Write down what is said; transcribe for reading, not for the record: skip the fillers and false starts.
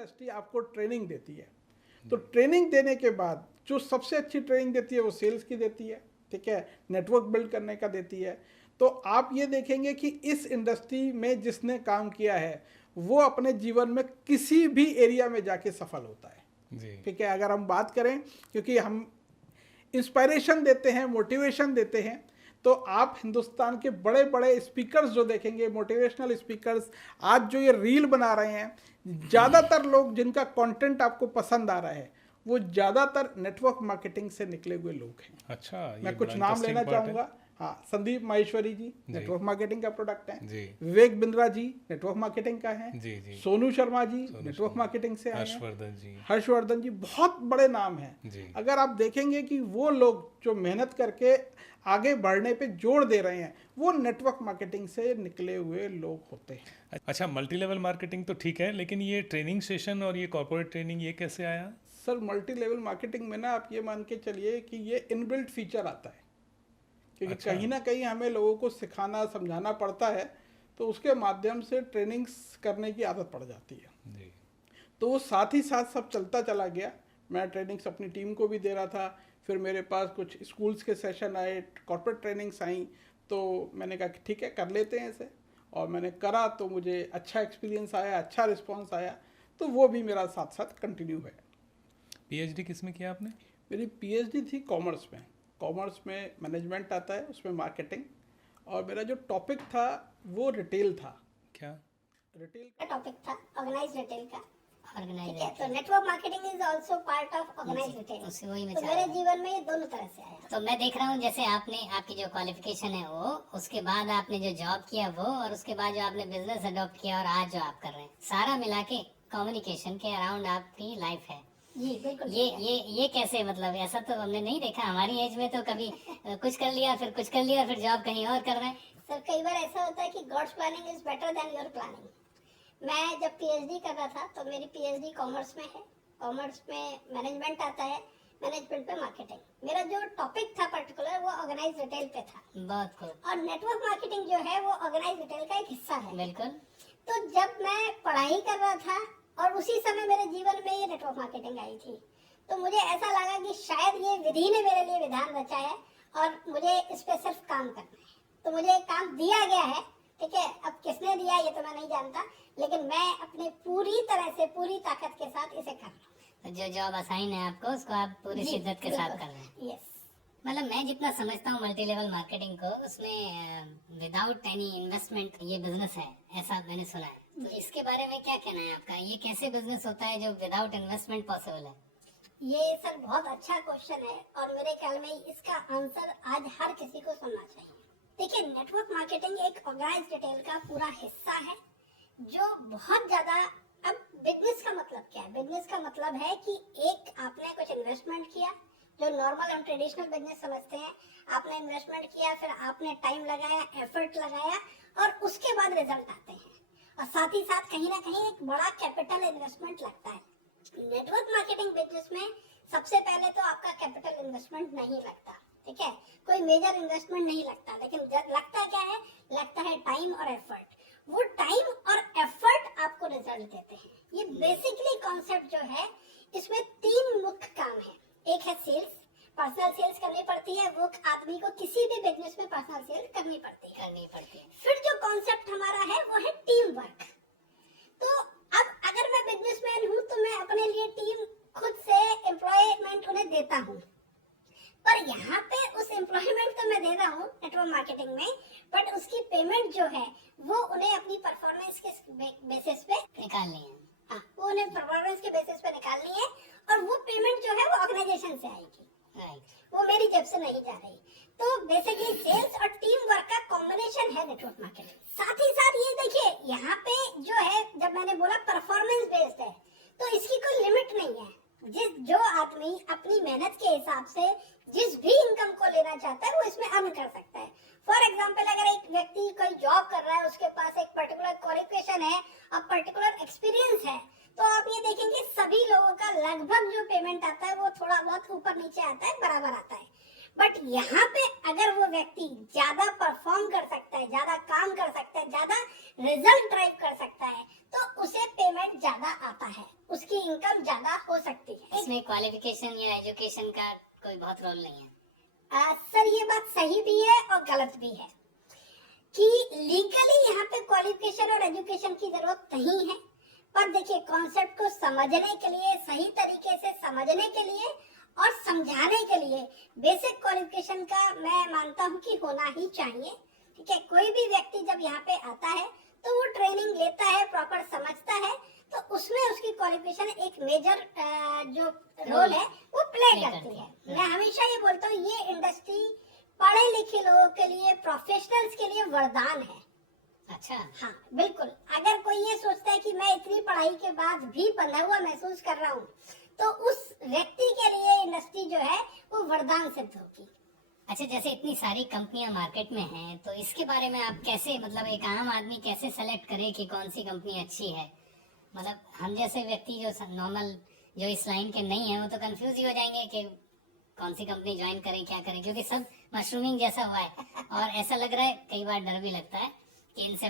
Industry आपको training देती है। तो ट्रेनिंग देने के बाद जो सबसे अच्छी ट्रेनिंग देती है वो सेल्स की देती है, ठीक है, नेटवर्क बिल्ड करने का देती है। तो आप ये देखेंगे कि इस इंडस्ट्री में जिसने काम किया है वो अपने जीवन में किसी भी एरिया में जाके सफल होता है, ठीक है। अगर हम बात करें, क्योंकि हम इंस्पायरेशन देते हैं, मोटिवेशन देते हैं, तो आप हिंदुस्तान के बड़े बड़े स्पीकर्स जो देखेंगे, मोटिवेशनल स्पीकर्स, आज जो ये रील बना रहे हैं, ज़्यादातर लोग जिनका कंटेंट आपको पसंद आ रहा है वो ज़्यादातर नेटवर्क मार्केटिंग से निकले हुए लोग हैं। अच्छा, मैं कुछ नाम लेना चाहूँगा। हाँ, Sandeep Maheshwari G network marketing का प्रोडक्ट है, Vivek Bindra G network marketing का है, Sonu Sharma G network marketing से आए हैं, हर्षवर्धन जी, बहुत बड़े नाम हैं। अगर आप देखेंगे कि वो लोग जो मेहनत करके आगे बढ़ने पे जोर दे रहे हैं वो नेटवर्क मार्केटिंग से निकले हुए लोग होते हैं। अच्छा, मल्टी लेवल मार्केटिंग तो ठीक है, लेकिन ये ट्रेनिंग सेशन और ये कॉर्पोरेट ट्रेनिंग ये कैसे आया? सर, मल्टी लेवल मार्केटिंग में ना आप ये मान के चलिए कि ये इनबिल्ट फीचर आता है, क्योंकि कहीं ना कहीं हमें लोगों को सिखाना समझाना पड़ता है, तो उसके माध्यम से ट्रेनिंग्स करने की आदत पड़ जाती है जी। तो वो साथ ही साथ सब चलता चला गया। मैं ट्रेनिंग्स अपनी टीम को भी दे रहा था, फिर मेरे पास कुछ स्कूल्स के सेशन आए, कॉर्पोरेट ट्रेनिंग्स आई, तो मैंने कहा कि ठीक है कर लेते हैं इसे, और मैंने करा तो मुझे अच्छा एक्सपीरियंस आया, अच्छा रिस्पॉन्स आया, तो वो भी मेरा साथ साथ कंटिन्यू है। पीएचडी किस में किया आपने? मेरी पीएचडी थी कॉमर्स में। कॉमर्स में मैनेजमेंट आता है, उसमें मार्केटिंग, और मेरा जो टॉपिक था वो रिटेल था। क्या रिटेल का टॉपिक था? ऑर्गेनाइज्ड रिटेल का। ठीक है, तो network marketing is also part of organised retail. तो मेरे जीवन में ये दोनों तरह से आया। तो मैं देख रहा हूँ जैसे आपने, आपकी जो क्वालिफिकेशन है वो, उसके बाद आपने जो जॉब किया वो, और उसके बाद जो आपने बिजनेस अडॉप्ट किया और आज जो आप कर रहे हैं, सारा मिला के कम्युनिकेशन के अराउंड आपकी लाइफ है। जी बिल्कुल। ये कैसे, मतलब ऐसा तो हमने नहीं देखा हमारी एज में, तो कभी कुछ कर लिया, फिर कुछ कर लिया, फिर जॉब कहीं और कर रहे हैं। सर, कई बार ऐसा होता है कि God's planning is better than your planning. मैं जब पीएचडी कर रहा था तो मेरी पीएचडी कॉमर्स में है। कॉमर्स में मैनेजमेंट आता है, मैनेजमेंट पे मार्केटिंग। मेरा जो टॉपिक था पर्टिकुलर वो ऑर्गेनाइज्ड रिटेल पे था। बहुत खूब। और नेटवर्क मार्केटिंग जो है वो ऑर्गेनाइज्ड रिटेल का एक हिस्सा है। बिल्कुल। तो जब मैं पढ़ाई कर रहा था और उसी समय मेरे जीवन में ये नेटवर्क मार्केटिंग आई थी, तो मुझे ऐसा लगा कि शायद ये विधि ने मेरे लिए विधान रचा है और मुझे इस पे सिर्फ काम करना है। तो मुझे काम दिया गया है, ठीक है, अब किसने दिया ये तो मैं नहीं जानता, लेकिन मैं अपने पूरी तरह से, पूरी ताकत के साथ इसे कर रहा हूँ। तो जो जॉब असाइन है आपको, उसको आप पूरी शिद्दत के साथ कर रहे हैं। यस। मतलब मैं जितना समझता हूँ मल्टी लेवल मार्केटिंग को, उसमें विदाउट एनी इन्वेस्टमेंट ये बिजनेस है, ऐसा मैंने सुना है। तो इसके बारे में क्या कहना है आपका? ये कैसे बिजनेस होता है जो विदाउट इन्वेस्टमेंट पॉसिबल है? ये सर बहुत अच्छा क्वेश्चन है और मेरे ख्याल में इसका आंसर आज हर किसी को सुनना चाहिए। देखिए, नेटवर्क मार्केटिंग एक ऑर्गेनाइज्ड रिटेल का पूरा हिस्सा है जो बहुत ज्यादा। अब बिजनेस का मतलब क्या है? बिजनेस का मतलब है कि एक आपने कुछ इन्वेस्टमेंट किया, जो नॉर्मल हम ट्रेडिशनल बिजनेस समझते हैं। आपने इन्वेस्टमेंट किया, फिर आपने टाइम लगाया, एफर्ट लगाया, और उसके बाद रिजल्ट आते हैं, और साथ ही साथ कहीं ना कहीं एक बड़ा कैपिटल इन्वेस्टमेंट लगता है। नेटवर्क मार्केटिंग बिजनेस में सबसे पहले तो आपका कैपिटल इन्वेस्टमेंट नहीं लगता, ठीक है, कोई मेजर इन्वेस्टमेंट नहीं लगता, लेकिन लगता क्या है? लगता है टाइम और एफर्ट। वो टाइम और एफर्ट आपको रिजल्ट देते हैं। ये बेसिकली कॉन्सेप्ट जो है, इसमें 3 मुख्य काम है। एक है सेल्स, पर्सनल सेल्स करनी पड़ती है, वो आदमी को किसी भी बिजनेस में पर्सनल सेल्स करनी पड़ती है। फिर जो कॉन्सेप्ट हमारा है वो है टीम वर्क। तो अब अगर मैं बिजनेसमैन हूँ तो मैं अपने लिए टीम खुद से एम्प्लॉयमेंट उन्हें देता हूँ, पर यहाँ पे उस एम्प्लॉयमेंट तो मैं दे रहा हूँ नेटवर्क मार्केटिंग में, बट उसकी पेमेंट जो है वो उन्हें अपनी परफॉर्मेंस के बेसिस पे निकालनी है। हाँ, वो उन्हें परफॉर्मेंस के बेसिस पे निकालनी है, और वो पेमेंट जो है वो ऑर्गेनाइजेशन से आएगी, वो मेरी जेब से नहीं जा रही। तो बेसिकली सेल्स और टीम वर्क का कॉम्बिनेशन है नेटवर्क मार्केटिंग। साथ ही साथ ये देखिए, यहाँ पे जो है, जब मैंने बोला परफॉर्मेंस बेस्ड है, तो इसकी कोई लिमिट नहीं है। जो आदमी अपनी मेहनत के हिसाब से जिस भी इनकम को लेना चाहता है वो इसमें अर्न कर सकता है। फॉर एग्जाम्पल, अगर एक व्यक्ति कोई जॉब कर रहा है, उसके पास एक पर्टिकुलर क्वालिफिकेशन है और पर्टिकुलर एक्सपीरियंस है, तो आप ये देखेंगे सभी लोगों का लगभग जो पेमेंट आता है वो थोड़ा बहुत ऊपर नीचे आता है, बराबर आता है। बट यहाँ पे अगर वो व्यक्ति ज्यादा परफॉर्म कर सकता है, ज्यादा काम कर सकता है, ज्यादा रिजल्ट ड्राइव कर सकता है, तो उसे पेमेंट ज्यादा आता है, उसकी इनकम ज्यादा हो सकती है। इसमें क्वालिफिकेशन या एजुकेशन का कोई बहुत रोल नहीं है। सर ये बात सही भी है और गलत भी है कि लीगली यहाँ पे क्वालिफिकेशन और एजुकेशन की जरूरत नहीं है, पर देखिए कॉन्सेप्ट को समझने के लिए, सही तरीके से समझने के लिए और समझाने के लिए बेसिक क्वालिफिकेशन का मैं मानता हूँ कि होना ही चाहिए। ठीक है, कोई भी व्यक्ति जब यहाँ पे आता है तो वो ट्रेनिंग लेता है, प्रॉपर समझता है, तो उसमें उसकी क्वालिफिकेशन एक मेजर जो रोल है वो प्ले करती है। मैं हमेशा ये बोलता हूँ ये इंडस्ट्री पढ़े लिखे लोगों के लिए, प्रोफेशनल्स के लिए वरदान है। अच्छा, हाँ बिल्कुल, अगर कोई ये सोचता है कि मैं इतनी पढ़ाई के बाद भी बंधा हुआ महसूस कर रहा हूँ, तो उस व्यक्ति के लिए इंडस्ट्री जो है वो वरदान सिद्ध होगी। अच्छा, जैसे इतनी सारी कंपनियां मार्केट में हैं, तो इसके बारे में आप कैसे, मतलब एक आम आदमी कैसे सेलेक्ट करे कि कौन सी कंपनी अच्छी है? मतलब हम जैसे व्यक्ति जो नॉर्मल, जो इस लाइन के नहीं है, वो तो कंफ्यूज ही हो जाएंगे कि कौन सी कंपनी ज्वाइन करें, क्या करें, क्योंकि सब मशरूमिंग जैसा हुआ है और ऐसा लग रहा है, कई बार डर भी लगता है कि इनसे